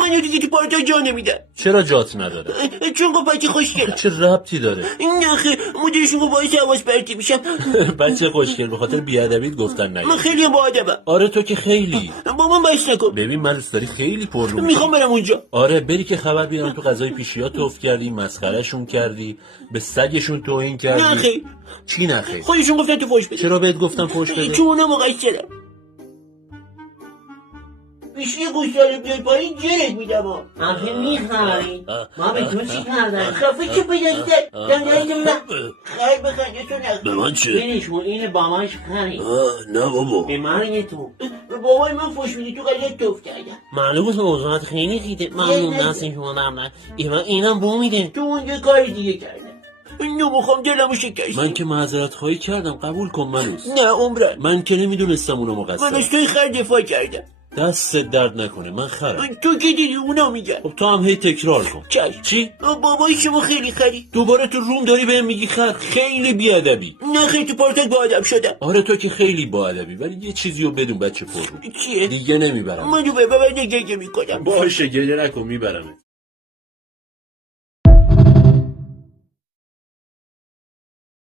منو دیگه تو پارتا جا نمیدن. چرا جات نداره؟ چون قفتی خوشگلم. چه ربطی داره؟ نه خیلی مدیرشون گفت باعث حواس پرتی میشم. بچه خوشگل به خاطر بیادبیت گفتن من نه. خیلی با ادبم. آره تو که خیلی. با من بحث نکن. ببین من دوست داری خیلی پر رو میخوام برم اونجا. آره بری که خبر بیارم تو غذای پیشیات توف کردی، مسخرهشون کردی، به سگشون توهین کردی. نه خیلی. چی نه خیلی؟ خودشون گفتن تو فوش بده. چرا بهت گفتم فوش بده؟ چون اونا مقصرم. بیشی گوشتاری بیای پایین جرت میدم ها. آخه میخوایی ما به تو چی کردن؟ خفه چه پیدازده دم خیر بخنده تو نکن. به من چه؟ بینشون اینه باماش خری نه بابا. به مرگ تو بابای من فوش میدی تو قضیت توف کردم. معلومه تو اوضاعت خیلی خیده ممنون دستین شما دارم اینم بو میده تو اونجا کار دیگه کردم. نمیخوام دلمو شکست. من که معذرت خواهی کردم قبول کن منوس. نه عمرن. من که نمیدونستم اونا من مقصر. از توی خر دفاع کردم. دست درد نکنه من خرم. تو که دیدی اونا میگن. خب تو هم هی تکرار کن. چی؟ بابای شما خیلی خری. دوباره تو روم داری بهم میگی خر؟ خیلی بیادبی. نه خیلی تو پارتاک با ادب شدم. آره تو که خیلی با ادبی ولی یه چیزی رو بدون بچه پر رو. چیه؟ دیگه نمیبرم. من رو ببر نگه میکنم. باشه گریه نکن میبرم.